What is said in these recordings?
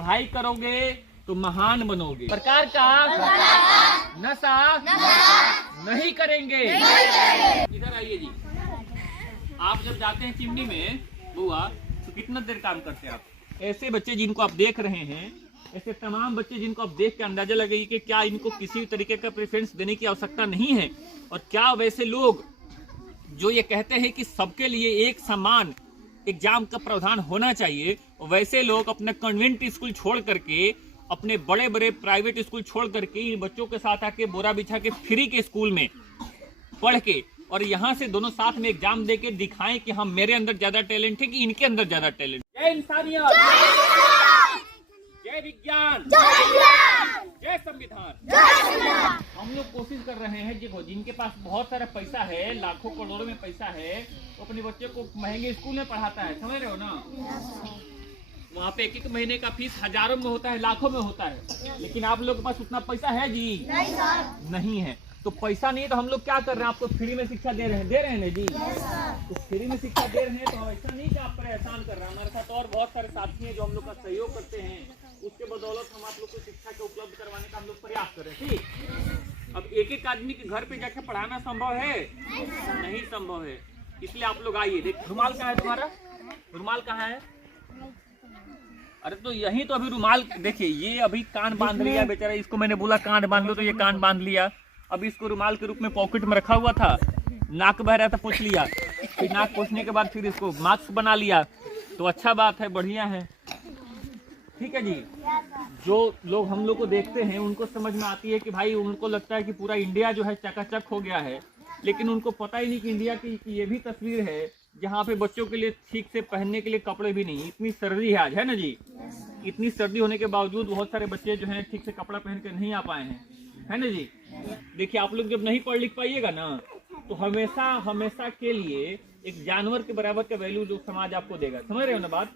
पढ़ाई करोगे तो महान बनोगे। प्रकार का नशा नहीं करेंगे। इधर आइए जी। आप जब जाते हैं चिमनी में बुआ तो कितना देर काम करते हैं आप? ऐसे बच्चे जिनको आप देख रहे हैं, ऐसे तमाम बच्चे जिनको आप देख के अंदाजा लगेगी कि क्या इनको किसी तरीके का प्रेफरेंस देने की आवश्यकता नहीं है, और क्या वैसे लोग जो ये कहते हैं कि सबके लिए एक समान एग्जाम का प्रावधान होना चाहिए, और वैसे लोग अपने कॉन्वेंट स्कूल छोड़ करके, अपने बड़े बड़े प्राइवेट स्कूल छोड़ करके इन बच्चों के साथ आके बोरा बिछा के फ्री के स्कूल में पढ़ के और यहाँ से दोनों साथ में एग्जाम दे के दिखाएं कि हम मेरे अंदर ज्यादा टैलेंट है कि इनके अंदर ज्यादा टैलेंट। जय इंसानियत, जय विज्ञान, जय संविधान। हम लोग कोशिश कर रहे हैं देखो, जिनके पास बहुत सारा पैसा है, लाखों करोड़ों में पैसा है, वो अपने बच्चे को महंगे स्कूल में पढ़ाता है, समझ रहे हो ना। वहाँ पे एक महीने का फीस हजारों में होता है, लाखों में होता है, लेकिन आप लोग के पास उतना पैसा है जी? नहीं है। तो पैसा नहीं है तो हम लोग क्या कर रहे हैं, आपको फ्री में शिक्षा दे रहे हैं ना जी। तो फ्री में शिक्षा दे रहे हैं तो ऐसा नहीं कि आप पर एहसान कर रहे हैं। हमारे साथ और बहुत सारे साथी हैं जो हम लोग का सहयोग करते हैं, उसके बदौलत हम आप लोग को शिक्षा के उपलब्ध करवाने का हम लोग प्रयास कर रहे हैं। ठीक, अब एक एक आदमी के घर पे जाके पढ़ाना संभव है? नहीं संभव है। इसलिए आप लोग आइए। देख, रुमाल कहाँ है तुम्हारा? रुमाल कहाँ है? अरे तो यही तो अभी रुमाल, देखिए ये अभी कान बांध लिया बेचारा, इसको मैंने बोला कान बांध लो तो ये कान बांध लिया। अभी इसको रुमाल के रूप में पॉकेट में रखा हुआ था, नाक बह रहा था, पोंछ लिया, फिर नाक पोंछने के बाद फिर इसको मास्क बना लिया, तो अच्छा बात है, बढ़िया है। ठीक है जी। जो लोग हम लोग को देखते हैं उनको समझ में आती है कि भाई, उनको लगता है कि पूरा इंडिया जो है चकाचक हो गया है, लेकिन उनको पता ही नहीं कि इंडिया की ये भी तस्वीर है जहाँ पे बच्चों के लिए ठीक से पहनने के लिए कपड़े भी नहीं। इतनी सर्दी है आज, है ना जी। इतनी सर्दी होने के बावजूद बहुत सारे बच्चे जो हैं ठीक से कपड़ा पहन के नहीं आ पाए हैं, है ना जी। देखिए, आप लोग जब नहीं पढ़ लिख पाइएगा ना, तो हमेशा हमेशा के लिए एक जानवर के बराबर का वैल्यू जो समाज आपको देगा। समझ रहे हो ना बात?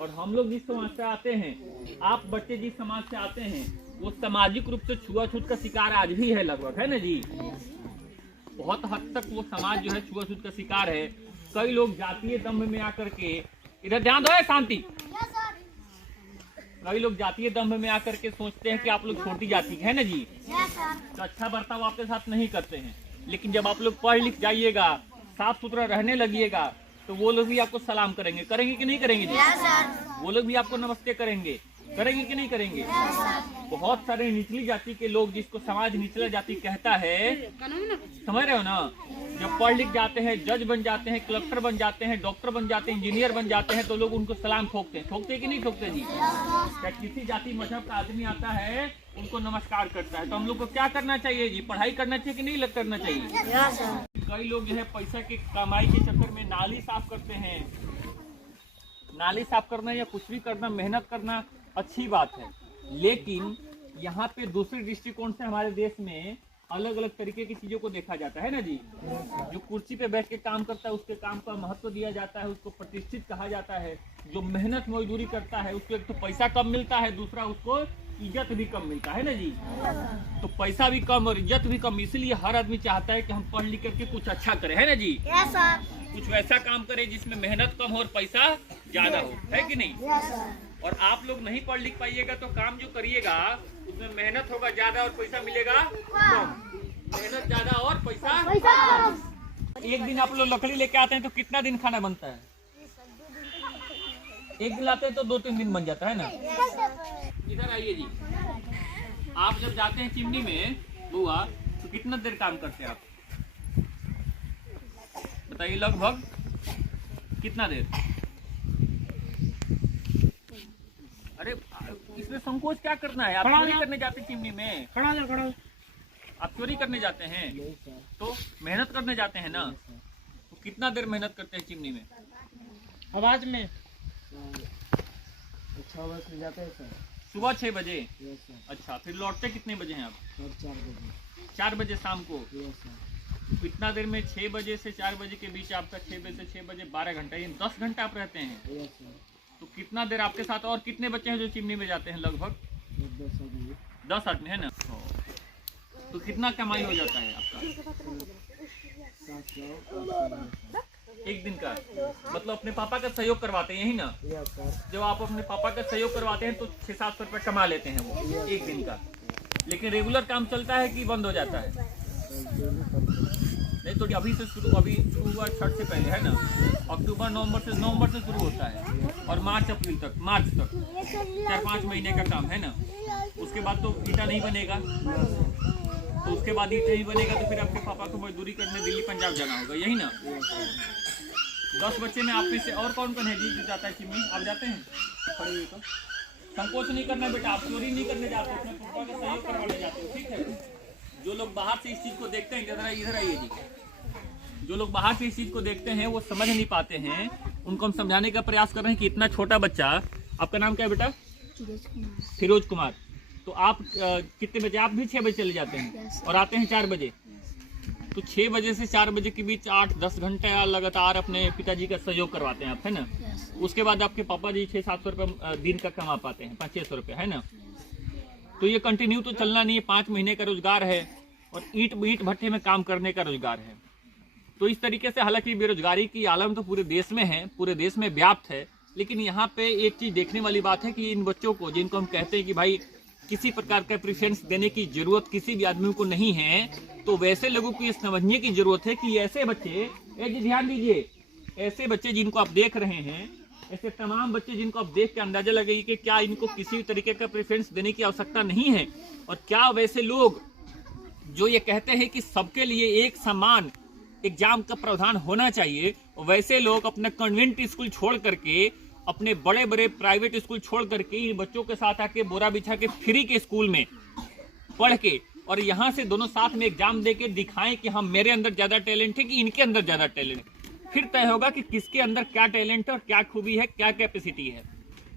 और हम लोग जिस समाज से आते हैं, आप बच्चे जिस समाज से आते हैं, वो सामाजिक रूप से छुआछूत का शिकार आज भी है लगभग, है ना जी। बहुत हद तक वो समाज जो है छुआछूत का शिकार है। कई लोग जातीय दंभ में आकर के, इधर ध्यान दो, शांति। कई लोग जातीय दंभ में आकर के सोचते हैं कि आप लोग छोटी जाति है ना जी, तो अच्छा बर्ताव आपके साथ नहीं करते हैं। लेकिन जब आप लोग पढ़ लिख जाइएगा, साफ सुथरा रहने लगिएगा, तो वो लोग भी आपको सलाम करेंगे। करेंगे कि नहीं करेंगे जी? वो लोग भी आपको नमस्ते करेंगे। करेंगे कि नहीं करेंगे? बहुत सारे निचली जाति के लोग, जिसको समाज निचला जाति कहता है, समझ रहे हो ना, जब पढ़ लिख जाते हैं, जज बन जाते हैं, कलेक्टर बन जाते हैं, डॉक्टर बन जाते हैं, इंजीनियर बन जाते हैं, तो लोग उनको सलाम ठोकते हैं। ठोकते कि नहीं ठोकते जी? क्या किसी जाति मजहब का आदमी आता है, उनको नमस्कार करता है। तो हम लोग को क्या करना चाहिए जी? पढ़ाई करना चाहिए कि नहीं करना चाहिए? कई लोग जो है पैसा की कमाई के चक्कर में नाली साफ करते हैं। नाली साफ करना या कुछ भी करना, मेहनत करना अच्छी बात है, लेकिन यहाँ पे दूसरे दृष्टिकोण से हमारे देश में अलग अलग तरीके की चीजों को देखा जाता है ना जी। जो कुर्सी पे बैठ के काम करता है उसके काम का महत्व दिया जाता है, उसको प्रतिष्ठित कहा जाता है। जो मेहनत मजदूरी करता है उसको एक तो पैसा कम मिलता है, दूसरा उसको इज्जत भी कम मिलता है ना जी। तो पैसा भी कम और इज्जत भी कम, इसलिए हर आदमी चाहता है कि हम पढ़ लिख करके कुछ अच्छा करें, है ना जी। कुछ वैसा काम करें जिसमें मेहनत कम हो और पैसा ज्यादा हो, है कि नहीं। और आप लोग नहीं पढ़ लिख पाइएगा तो काम जो करिएगा उसमें मेहनत होगा ज्यादा और पैसा मिलेगा कम। मेहनत ज्यादा और पैसा कम। एक दिन आप लोग लकड़ी लेके आते हैं तो कितना दिन खाना बनता है? एक दिन लाते हैं तो 2-3 दिन बन जाता है ना। इधर आइए जी। आप जब जाते हैं चिमनी में बुआ, तो कितना देर काम करते हैं आप? बताइए, लगभग कितना देर? अरे इसमें संकोच क्या करना है? आप चोरी करने जाते हैं चिमनी में? खड़ा आप चोरी करने जाते हैं तो मेहनत करने जाते हैं ना, तो कितना देर मेहनत करते हैं चिमनी में? आवाज में 6 बजे जाते हैं सर। सुबह 6 बजे? अच्छा, फिर लौटते कितने बजे हैं आप? 4 बजे। 4 बजे शाम को? तो इतना देर में 6 बजे से 4 बजे के बीच आपका 6 बजे से 6 बजे 12 घंटा, यानी 10 घंटा आप रहते हैं। तो कितना देर आपके साथ और कितने बच्चे हैं जो चिमनी में जाते हैं? लगभग 10 आदमी है ना। तो कितना कमाई हो जाता है आपका? एक दिन का मतलब अपने पापा का सहयोग करवाते हैं, यही ना? Yes sir. जब आप अपने पापा का सहयोग करवाते हैं तो 600-700 रुपये कमा लेते हैं वो एक दिन का। लेकिन रेगुलर काम चलता है कि बंद हो जाता है? नहीं तो अभी शुरू हुआ छठ से पहले, है ना? अक्टूबर नवंबर से शुरू होता है और मार्च तक 4-5 महीने का काम, है ना? उसके बाद तो ईटा नहीं बनेगा, तो उसके बाद ईटा नहीं बनेगा तो फिर आपके पापा को मजदूरी करने दिल्ली पंजाब जाना होगा, यही ना? 10 बच्चे में आप में से और कौन कौन है जी जो जाता है चिमनी? आप जाते हैं? खड़े हुए तो संकोच नहीं करना बेटा, आप चोरी नहीं करने जाते हो, अपने पापा का सहयोग करवाने जाते हो, ठीक है? जो लोग बाहर से इस चीज़ को देखते हैं, इधर आइए जी, जो लोग बाहर से इस चीज़ को देखते हैं वो समझ नहीं पाते हैं, उनको हम समझाने का प्रयास कर रहे हैं कि इतना छोटा बच्चा, आपका नाम क्या है बेटा? फिरोज कुमार। तो आप कितने बजे? आप भी 6 बजे चले जाते हैं और आते हैं 4 बजे। तो 6 बजे से 4 बजे के बीच 8-10 घंटे लगातार अपने पिताजी का सहयोग करवाते हैं आप, है ना? उसके बाद आपके पापा जी 600-700 रुपये दिन का कमा पाते हैं, 500-600 रुपये, है ना? तो ये कंटिन्यू तो चलना नहीं है, 5 महीने का रोजगार है और ईंट भट्टे में काम करने का रोजगार है। तो इस तरीके से हालांकि बेरोजगारी की आलम तो पूरे देश में है, पूरे देश में व्याप्त है, लेकिन यहाँ पे एक चीज देखने वाली बात है कि इन बच्चों को, जिनको हम कहते हैं कि भाई किसी प्रकार का प्रेफरेंस देने की जरूरत किसी भी आदमी को नहीं है, तो वैसे लोगों को ये समझने की जरूरत है कि ऐसे बच्चे, ध्यान दीजिए, ऐसे बच्चे जिनको आप देख रहे हैं, ऐसे तमाम बच्चे जिनको आप देख के अंदाजा लगाइए कि क्या इनको किसी तरीके का प्रेफरेंस देने की आवश्यकता नहीं है, और क्या वैसे लोग जो ये कहते हैं कि सबके लिए एक समान एग्जाम का प्रावधान होना चाहिए, वैसे लोग अपना कॉन्वेंट स्कूल छोड़ करके, अपने बड़े बड़े प्राइवेट स्कूल छोड़ करके इन बच्चों के साथ आके बोरा बिछा के फ्री के स्कूल में पढ़ के और यहाँ से दोनों साथ में एग्जाम दे के दिखाएं कि हम, मेरे अंदर ज्यादा टैलेंट है कि इनके अंदर ज्यादा टैलेंट है। फिर तय होगा कि किसके अंदर क्या टैलेंट है और क्या खूबी है, क्या कैपेसिटी है।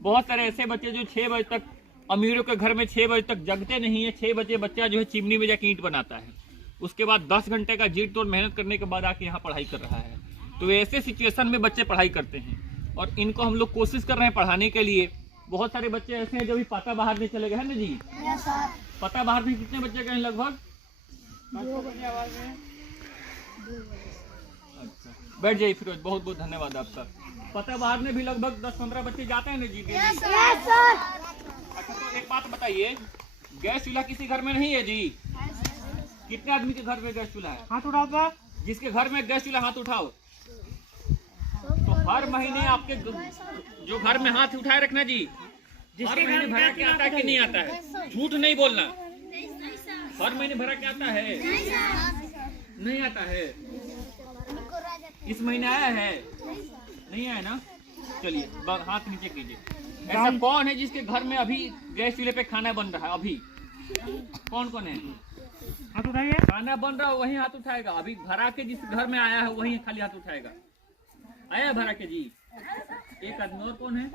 बहुत सारे ऐसे बच्चे जो 6 बजे तक, अमीरों के घर में 6 बजे तक जगते नहीं है, 6 बजे बच्चा जो है चिमनी में जाके ईंट बनाता है, उसके बाद 10 घंटे का जीत तोड़ मेहनत करने के बाद आके यहाँ पढ़ाई कर रहा है। तो ऐसे सिचुएशन में बच्चे पढ़ाई करते हैं और इनको हम लोग कोशिश कर रहे हैं पढ़ाने के लिए। बहुत सारे बच्चे ऐसे हैं जो भी पता बाहर नहीं चले गए, है ना जी? पता बाहर में कितने बच्चे गए लगभग? अच्छा, बैठ जाइए फिरोज, बहुत बहुत धन्यवाद आपका। पता बाहर में भी लगभग 10-15 बच्चे जाते हैं ना जी? अच्छा, तो एक बात बताइए, गैस चूल्हा किसी घर में नहीं है जी? कितने आदमी के घर में गैस चूल्हा है? हाथ उठाओ था। जिसके घर में गैस चूल्हा हाथ उठाओ। तो हर महीने आपके जो घर में हाथ उठाए रखना जी, हर महीने भरा के आता है कि नहीं आता है? झूठ नहीं बोलना। हर महीने भरा के आता है? नहीं आता है। इस महीने आया है? नहीं आया ना? चलिए हाथ नीचे कीजिए। ऐसा कौन है जिसके घर में अभी गैस चूल्हे पे खाना बन रहा है? अभी कौन कौन है? हाथ उठाइए। खाना बन रहा है वही हाथ उठाएगा। अभी भरा के जिस घर में आया है वही खाली हाथ उठाएगा। आया भरा के जी? एक आदमी और कौन है?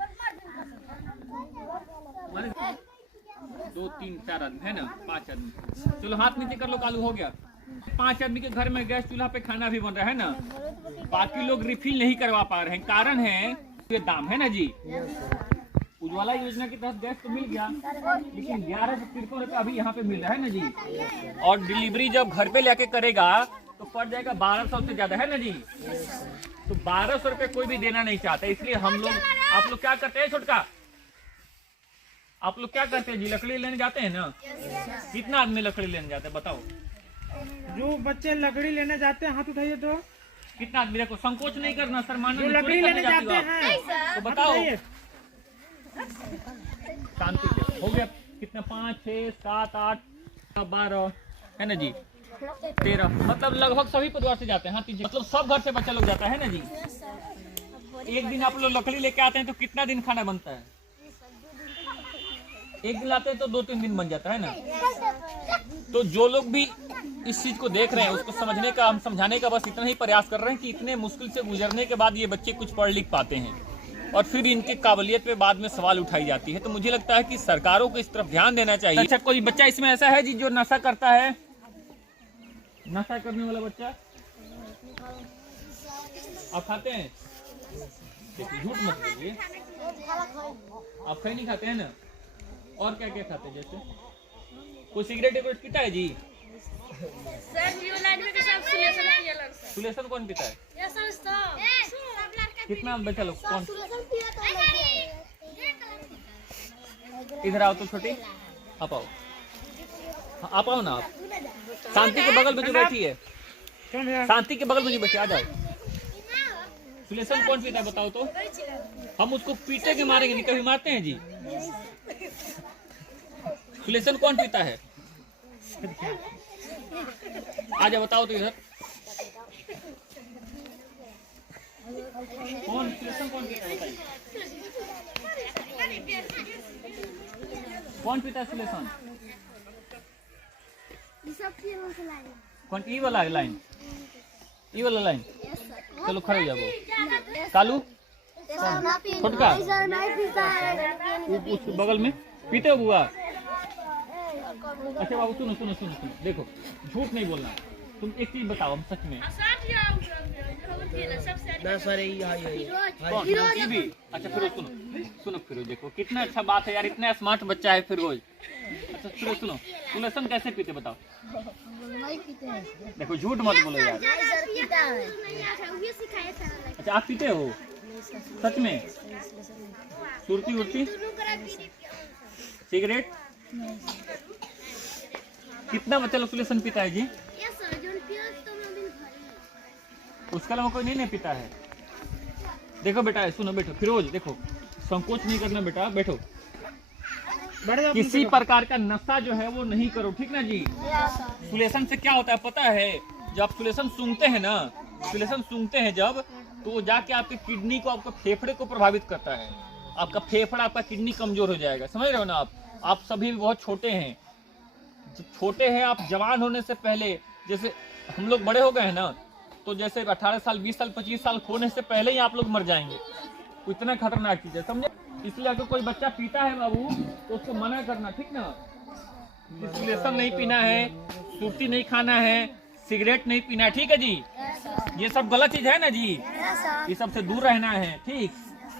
2, 3, 4 आदमी है ना? 5 आदमी। चलो हाथ नीचे कर लो, चालू हो गया। 5 आदमी के घर में गैस चूल्हा पे खाना भी बन रहा है ना? बाकी लोग रिफिल नहीं करवा पा रहे हैं, कारण है ये दाम, है ना जी? उज्ज्वला योजना के तहत गैस तो मिल गया, लेकिन 1153 रुपये अभी यहाँ पे मिल रहा है ना जी? और डिलीवरी जब घर पे लेके करेगा तो पड़ जाएगा 1200 से ज्यादा, है ना जी? तो 1200 रुपये कोई भी देना नहीं चाहता, इसलिए हम लोग, आप लोग क्या करते हैं छोटका? आप लोग क्या करते हैं जी? लकड़ी लेने जाते हैं ना? कितना आदमी लकड़ी लेने जाते हैं बताओ? जो बच्चे लकड़ी लेने जाते हैं हाथ उठाइए तो। कितना आदमी? देखो संकोच नहीं करना सर, मानो लकड़ी लेने जाते हैं तो बताओ। शांति से हो गया। कितना? 5, 6, 7, 8, 12 है ना जी? 13, मतलब लगभग सभी परिवार से जाते हैं। हाँ, मतलब सब घर से बच्चा लोग जाता है ना जी? एक दिन आप लोग लकड़ी लेके आते हैं तो कितना दिन खाना बनता है? एक दिन लाते हैं तो 2-3 दिन बन जाता है ना? तो जो लोग भी इस चीज को देख रहे हैं उसको समझने का, हम समझाने का बस इतना ही प्रयास कर रहे हैं कि इतने मुश्किल से गुजरने के बाद ये बच्चे कुछ पढ़ लिख पाते हैं और फिर इनके काबिलियत पे बाद में सवाल उठाई जाती है। तो मुझे लगता है कि सरकारों को इस तरफ ध्यान देना चाहिए। अच्छा, कोई बच्चा इसमें ऐसा है जी जो नशा करता है? नशा करने वाला बच्चा? आप खाते हैं? झूठ मत बोलिए। आप कहीं नहीं खाते हैं ना? और क्या क्या खाते हैं? जैसे कोई सिगरेट पीता है जी? सुलेशन कौन पीता है? कितना बच्चा लोग कौन? इधर आओ तो छोटी, आप आओ, आप आओ ना। आप शांति के बगल में जो बैठी है, क्यों भैया? शांति के बगल में जो बैठी, आ जाओ। सुलेशन कौन पीता है बताओ तो? हम उसको पीटे के मारेंगे नहीं, कभी मारते हैं जी? सुलेशन कौन पीता है? आ जाओ बताओ तो इधर। कौन सुलेशन कौन पीता है बताइए? कौन पीता है सुलेशन? कौन? ई वाला लाइन, ई वाला लाइन। चलो खड़े हो जाओ। कालू छोटका उस बगल में पीते हो बुआ? अच्छा बाबू सुनो सुनो सुनो सुनो, देखो झूठ नहीं बोलना। तुम एक चीज बताओ, हम सच में कौन? ये भी अच्छा। फिरोज सुनो सुनो, फिरोज देखो कितना अच्छा बात है यार, इतना स्मार्ट बच्चा है फिरोज। अच्छा फिरोज सुनो, सुलेशन कैसे पीते बताओ? देखो झूठ मत बोलो यार। अच्छा आप पीते हो सच में? सुरती उड़ती सिगरेट? कितना बच्चा लोग सुलेशन पीता है जी? उसके अलावा कोई नहीं पीता है। देखो बेटा, सुनो बैठो फिरोज, देखो संकोच नहीं करना बेटा, बैठो। किसी प्रकार का नशा जो है वो नहीं करो, ठीक ना जी? सुलेशन से क्या होता है पता है? जब आप सुलेशन सूंघते हैं ना, सुलेशन सूंघते हैं जब, तो वो जाके आपके किडनी को, आपके फेफड़े को प्रभावित करता है। आपका फेफड़ा, आपका किडनी कमजोर हो जाएगा, समझ रहे हो ना आप सभी बहुत छोटे हैं। जब छोटे हैं आप, जवान होने से पहले, जैसे हम लोग बड़े हो गए हैं ना, तो जैसे 18 साल 20 साल 25 साल होने से पहले ही आप लोग मर जाएंगे। इतना खतरनाक चीज है, समझे? इसलिए अगर कोई बच्चा पीता है बाबू तो उसको मना करना, ठीक ना? सुलेशन नहीं पीना है, सुर्ती नहीं खाना है, सिगरेट नहीं पीना है, ठीक है जी? ये सब गलत चीज है ना जी? ये सबसे दूर रहना है, ठीक?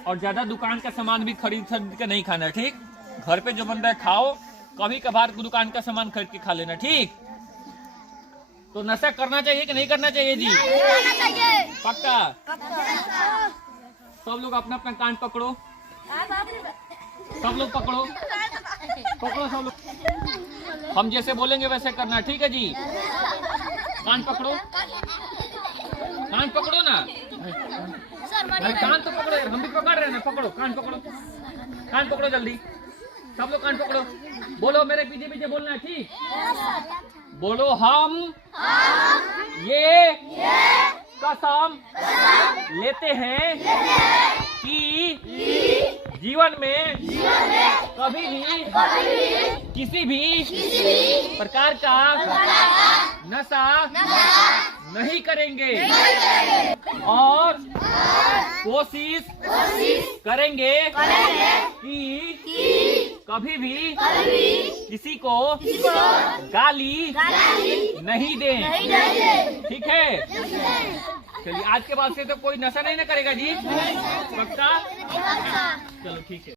और ज्यादा दुकान का सामान भी खरीद के नहीं खाना है, ठीक? घर पे जो बन रहा है खाओ, कभी कभार दुकान का सामान खरीद के खा लेना, ठीक? तो नशा करना चाहिए कि नहीं करना चाहिए जी? पक्का? सब लोग अपना अपना कान पकड़ो, सब लोग पकड़ो पकड़ो सब लोग। हम जैसे बोलेंगे वैसे करना, ठीक है जी? कान पकड़ो, कान पकड़ो ना। अरे कान तो पकड़ो यार, हम भी पकड़ रहे हैं ना, पकड़ो कान पकड़ो, कान पकड़ो जल्दी, सब लोग कान पकड़ो। बोलो मेरे पीछे पीछे बोलना है, ठीक? बोलो हम ये कसम लेते हैं कि जीवन में कभी भी किसी भी प्रकार का नशा नहीं करेंगे और कोशिश करेंगे कि कभी भी किसी को गाली नहीं दें, ठीक है? चलिए आज के बाद से तो कोई नशा नहीं ना करेगा जी? पक्का? चलो ठीक है।